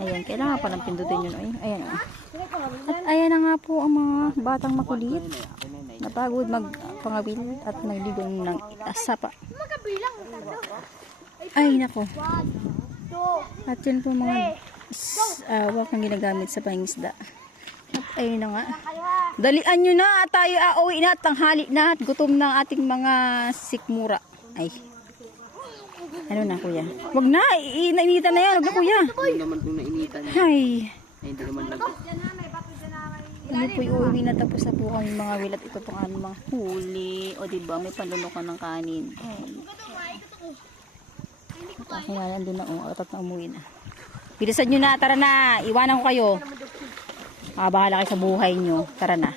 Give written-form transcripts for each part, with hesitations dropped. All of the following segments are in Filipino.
Ayan, kailangan palang pindutin yun. Ay, ayan o. At ayan na nga po ang mga batang makulit. Napagod magpangawil at nagligong ng asapa. Ay, nako. At yun po mga wak na ginagamit sa pangingisda. At ayun na nga. Dalian nyo na at tayo auwi na at tanghali na at gutom na ating mga sikmura. Ay. Ano na kuya? Wag na, nainitan na yan. Wag na kuya. Hindi naman kung nainitan. Ay. Hindi naman lang. Ano po uuwi na tapos na po kami mga will at ito pang aming mga huli. O diba, may panlunukan ng kanin. At ako na nandun na atat na umuwi na. Bilisan nyo na, tara na. Iwanan ko kayo. Bahala kayo sa buhay nyo. Tara na.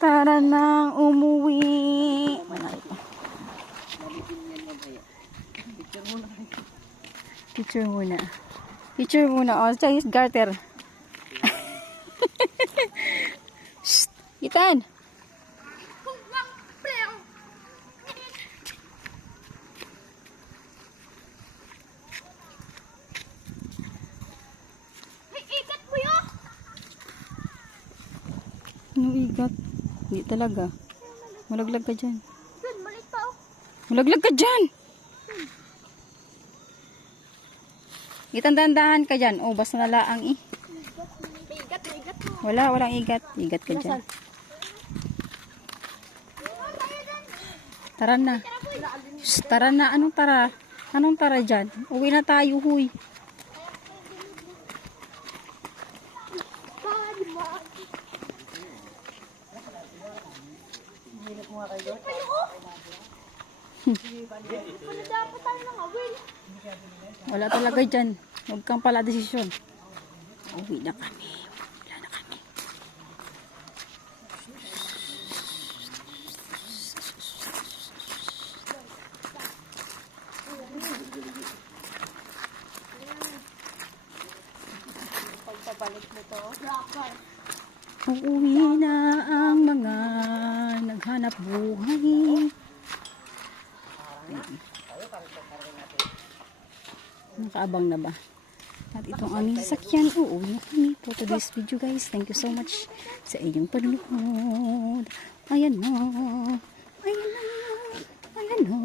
Tara na, umuwi. Picture muna. Picture muna. O, Chinese garter. Shh! Itan! Anong igat? Hindi talaga. Malaglag ka dyan. Malaglag ka dyan! Itandandahan ka dyan. Oh, basta nalaang eh. Wala, walang igat. Igat ka dyan. Tara na. Shh, tara na. Anong tara? Anong tara dyan? Uwi na tayo, huy. Wala talaga dyan. Huwag kang pala desisyon. Uwi na kami. Wala na kami. Pagpabalik mo to. Uuwi na ang mga naghanap buhay. Nakaabang na ba? At itong aming sasakyan, uuwi na kami for today's video guys. Thank you so much sa inyong panonood. Ayan na. Ayan na. Ayan na.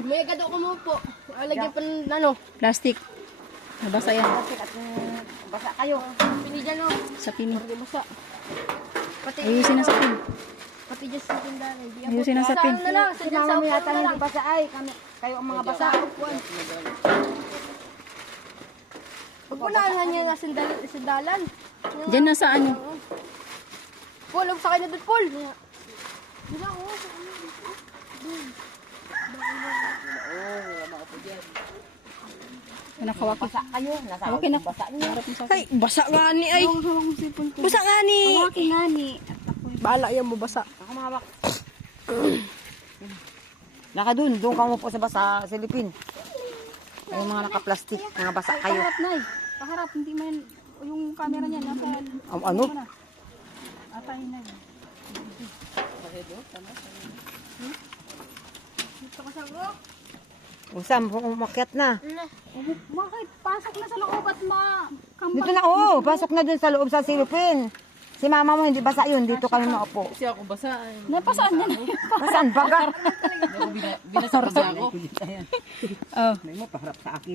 May gado ko mo po. Alagyan pa ng ano. Plastic. Nabasa yan. Basa kayo. Pini dyan o. Sa pini. Basa. Pati, Ayusin ang sapin. pati dyan sa tindahan. Ayusin ang sapin. Ano na lang. Sa dyan sa upuan na lang. Basa ay. Kayo ang mga basa. Upuan. Huwag mo na ano niya nga sandalan. Diyan na sa ano. Paul, huwag sakay na doon, Paul. Diba ako? Nakawak. Basa kayo. Nasa Okay na. basa niyo. Ay, basa nga ni ay. Basa nga ni. Hawakin nga ni. Bahala yan mo basa. Ako mahawak. Naka doon ka mo po sa basa, silipin. Ay mga naka-plastic, mga basa kayo. Paharap na eh. Paharap, hindi man yung camera niya nasa Ano? Atayin na yun. Dito ka sa loob. Usam, umakyat na. Bakit? Pasok na sa loob at Dito na, oh, pasok na dun sa loob sa silipin. Si mama mo hindi basa yun, dito kami maupo. Kasi ako basa. Napasaan yan? Basaan baga? Binasa kasi ako. Oh. May mo paharap sa akin.